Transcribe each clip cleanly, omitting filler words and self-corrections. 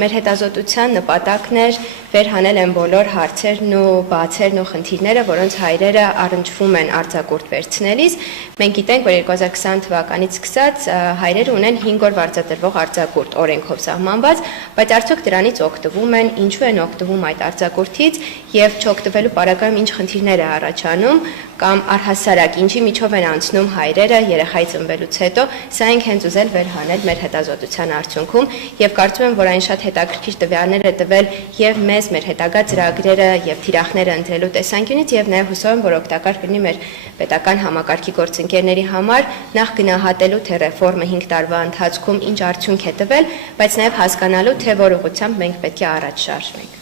Մեր հետազոտության նպատակն էր վերհանել են բոլոր հարցերն ու բացերն ու խնդիրները, որոնց հայրերը առնչվում են արձակուրդ վերցնելիս։ Մենք գիտենք, որ 2020 թվականից սկսած հայրերը ունեն 5 օր վարձատրվող արձակուրդ օրենքով սահմանված, բայց արդյոք դրանից օգտվում են, ինչու են օգտվում այդ արձակուրդից եւ չօգտվելու պարագայում ինչ խնդիրներ է առաջանում կամ առհասարակ ինչի միջով են անցնում հայրերը երեխայի ծնվելուց հետո, սա ենք հենց ուզել վերհանել մեր հետազոտության արդյունքում եւ կարծում եմ, որ այն շատ հետաքրքիր տվյալներ է տվել եւ մեզ մեր հետագա ծրագրերը եւ թիրախները ընտրելու տեսանկյունից եւ նաեւ հուսով եմ, որ օգտակար կլինի մեր պետական համակարգի գործընկերների համար նախ գնահատելու թե ռեֆորմը 5 տարվա ընթացքում ինչ արդյունք է տվել, բայց նաեւ հասկանալու թե որ ուղղությամբ մենք պետք է առաջ շարժվենք։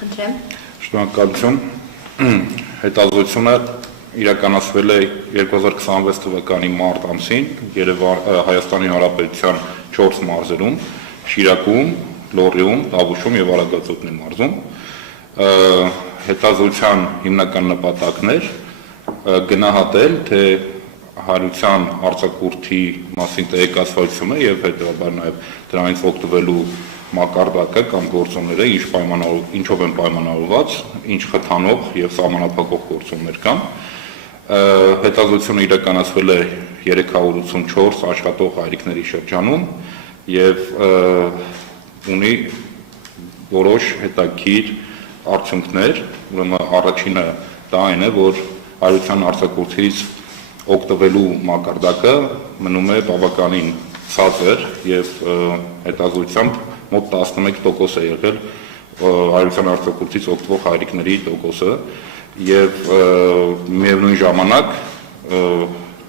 Խնդրեմ։ Շնորհակալություն։ Հետազոտությունը իրականացվել է 2026 թվականի մարտ ամսին Հայաստանի Հանրապետության 4 մարզերում՝ Շիրակում, Լոռիում, Տավուշում եւ Արագածոտնի մարզում։ Հետազոտության հիմնական նպատակն էր գնահատել, թե հայրության արձակուրդի մասին տեղեկացվածությունը եւ հետեւաբար նաեւ դրանից օգտվելու մակարդակը կամ գործոնները ինչով են պայմանավորված, ինչ խթանող եւ սահմանափակող գործոններ կան։ Հետազոտությունը իրականացվել է 384 աշխատող հայրիկների շրջանում եւ ունի որոշ հետաքրքիր արդյունքներ։ Ուրեմն առաջինը դա այն է, որ հայրության արձակուրդից օգտվելու մակարդակը մնում է բավականին ցածր եւ հետազոտությամբ մոտ 11% է եղել հայրության արձակուրդից օգտվող հայրիկների տոկոսը եւ միևնույն ժամանակ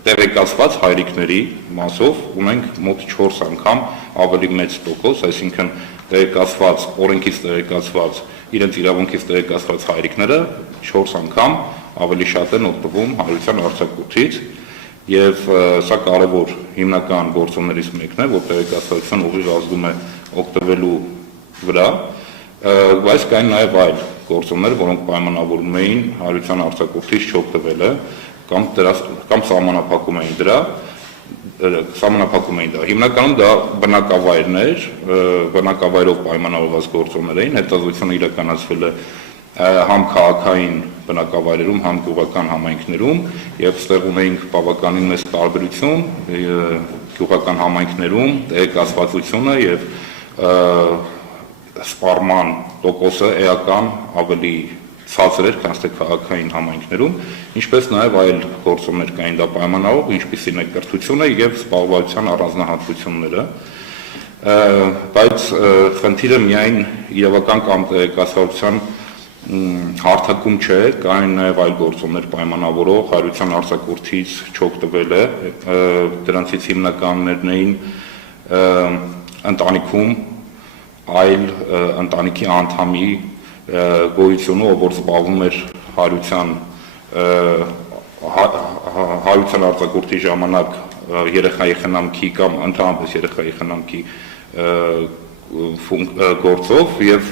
տեղեկացված հայրիկների մասով ունենք մոտ 4 անգամ ավելի մեծ տոկոս, այսինքն տեղեկացված օրենքից տեղեկացված իրենց իրավունքից տեղեկացված հայրիկները 4 անգամ ավելի շատ են օգտվում հայրության արձակուրդից եւ սա կարևոր հիմնական գործոններից մեկն է, որ տեղեկացվածության ուղիղ ազդում է օգտվելու վրա, բայց կային նաեւ այլ գործոններ, որոնք պայմանավորում էին հայրության արձակուրդից չօգտվելը կամ սահմանափակում էին դա։ Հիմնականում դա բնակավայրն էր, բնակավայրով պայմանավորված գործոններ էին, հետազոտությունը իրականացվել է համ քաղաքային բնակավայրերում, համ գյուղական համայնքներում եւ ստեղ ունենք բավականին մեծ տարբերություն գյուղական համայնքներում տեղեկացվածությունը եւ սպառման տոկոսը էական ավելի ցածր էր, քան թե քաղաքային համայնքներում, ինչպես նաեւ այլ գործոններ կային դա պայմանավորող, ինչպիսին է կրթությունը եւ զբաղվածության առանձնահատկությունները, բայց խնդիրը միայն իրավական կամ տեղեկացվածության հարթակում չէ, կային նաև այլ գործոններ պայմանավորող, հայրության արձակուրդից չօգտվելը, դրանցից հիմնականներն էին ընտանիքում այլ ընտանիքի անդամի գոյությունը, որ զբաղվում էր հայրության արձակուրդի ժամանակ երեխայի խնամքի կամ ընդհանրապես երեխայի խնամքի գործով եւ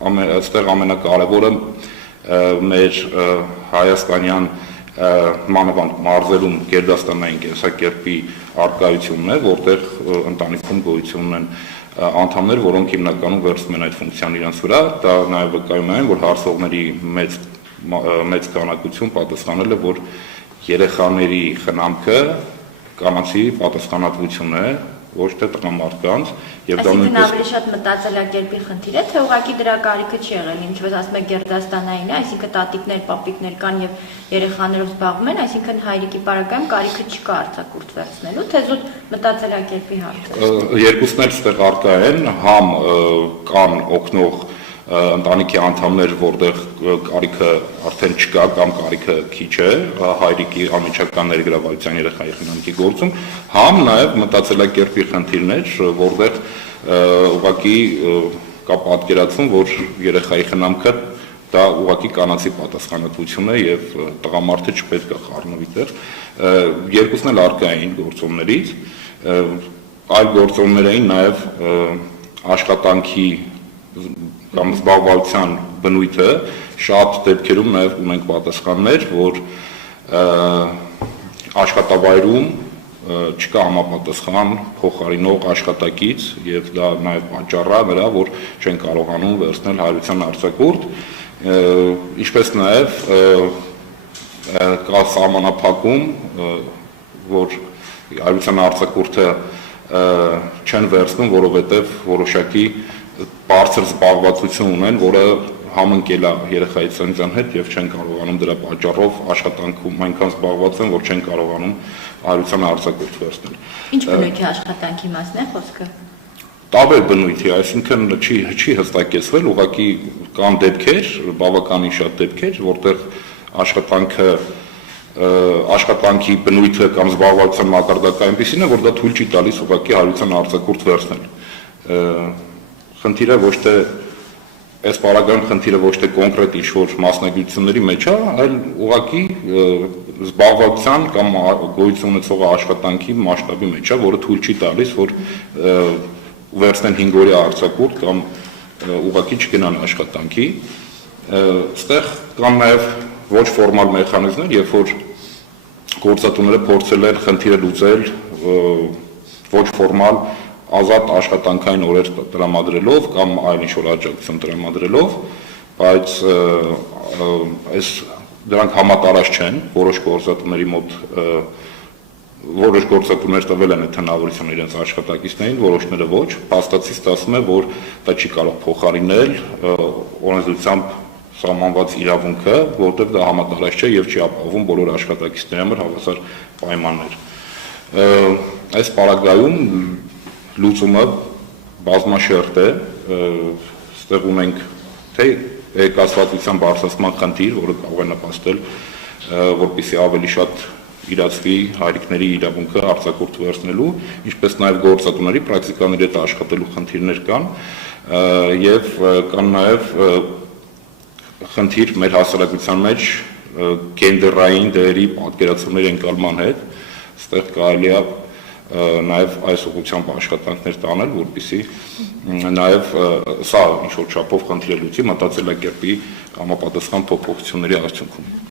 այստեղ ամենակարևորը մեր հայաստանյան մանավանդ մարզերում գերդաստանային կենսակերպի առկայությունն է, որտեղ ընտանիքում գոյություն ունեն անդամներ, որոնք հիմնականում վերցնում են այդ ֆունկցիան իրենց վրա, դա նաև վկայում է այն, որ հարցողների մեծ քանակություն պատասխանել է, որ երեխաների խնամքը կանանցի պատասխանատվություն է, ոչ թե տղամարդկանց եւ դա նույնպես ավելի շատ մտածելակերպի խնդիր է, թե ուղղակի դրա կարիքը չի եղել, ինչ որ ասում եք գերդաստանային է, այսինքն տատիկներ, պապիկներ կան եւ երեխաներով զբաղվում են, այսինքն հայրիկի պարագայում կարիքը չկա արձակուրդ վերցնելու, թե զուտ մտածելակերպի հարց է։ Երկուսն էլ ստեղ առկա են, համ կան օգնող ընտանիքի անդամներ, որտեղ կարիքը արդեն չկա կամ կարիքը քիչ է հայրիկի անմիջական ներգրավվածության երեխայի խնամքի գործում, համ նաև մտածելակերպի խնդիրներ, որտեղ ուղղակի կա պատկերացում, որ երեխայի խնամքը դա ուղղակի կանացի պատասխանատվություն է եւ տղամարդը չպետք է խառնվի դեռ։ Երկուսն էլ առկա էին գործոններից, այլ գործոններ էին նաև աշխատանքի կամ զբաղվածության բնույթը, շատ դեպքերում նաև ունենք պատասխաններ, որ աշխատավայրում չկա համապատասխան փոխարինող աշխատակից եւ դա նաեւ պատճառ է նրա, որ չեն կարողանում վերցնել հայրության արձակուրդ, ինչպես նաեւ կա սահմանափակում, որ հայրության արձակուրդը չեն վերցնում, որովհետեւ որոշակի բարձր զբաղվածություն ունեն, որը համընկել է երեխայի ծննդյան հետ եւ չեն կարողանում դրա պատճառով աշխատանքում այնքան զբաղված են, որ չեն կարողանում հայրության արձակուրդ վերցնել։ Ինչ բնույթի աշխատանքի մասն է խոսքը։ Տարբեր բնույթի, այսինքն չի հստակեցվել, ուղղակի կան դեպքեր, բավականին շատ դեպքեր, որտեղ աշխատանքի բնույթը կամ զբաղվածության մակարդակը այնպեսին է, որ դա թույլ չի տալիս ուղղակի հայրության արձակուրդ վերցնել։ Խնդիրը ոչ թե այս պարագայում խնդիրը ոչ թե կոնկրետ ինչ-որ մասնագիտությունների մեջ է, այլ ուղղակի զբաղվածության կամ գոյություն ունեցող աշխատանքի մասշտաբի մեջ է, որը թույլ չի տալիս, որ վերցնեն 5 օրյա արձակուրդ կամ ուղղակի չգնան աշխատանքի։ Այստեղ կան նաև ոչ ֆորմալ մեխանիզմներ, երբ որ գործատուները փորձել են խնդիրը լուծել ոչ ֆորմալ ազատ աշխատանքային օրեր տրամադրելով կամ այլ ինչ-որ աջակցություն տրամադրելով, բայց դրանք համատարած չեն, որոշ գործատուների մոտ որոշ գործատուներ տվել են այդ հնարավորությունը իրենց աշխատակիցներին, որոշները ոչ, փաստացի ստացվում է, որ դա չի կարող փոխարինել օրենսդրությամբ սահմանված իրավունքը, որտեղ դա համատարած չէ եւ չի ապահովում բոլոր աշխատակիցների համար հավասար պայմաններ։ Այս պարագայում լուծումը բազմաշերտ է, ստեղ ունենք թե կասվածության բարձրացման խնդիր, որը կարող է նպաստել, որպեսզի ավելի շատ իրացվի հայրիկների իրավունքը արձակուրդ վերցնելու, ինչպես նաև գործատուների պրակտիկաների հետ աշխատելու խնդիրներ կան, եւ կան նաև խնդիր մեր հասարակության մեջ գենդերային դերի պատկերացումների ընկալման հետ, ստեղ կարելի է նաև այս ուղղությամբ աշխատանքներ տանել, որպեսզի նաև սա ինչ-որ չափով խնդիրը լուծի մտածելակերպի համապատասխան փոփոխությունների արդյունքում։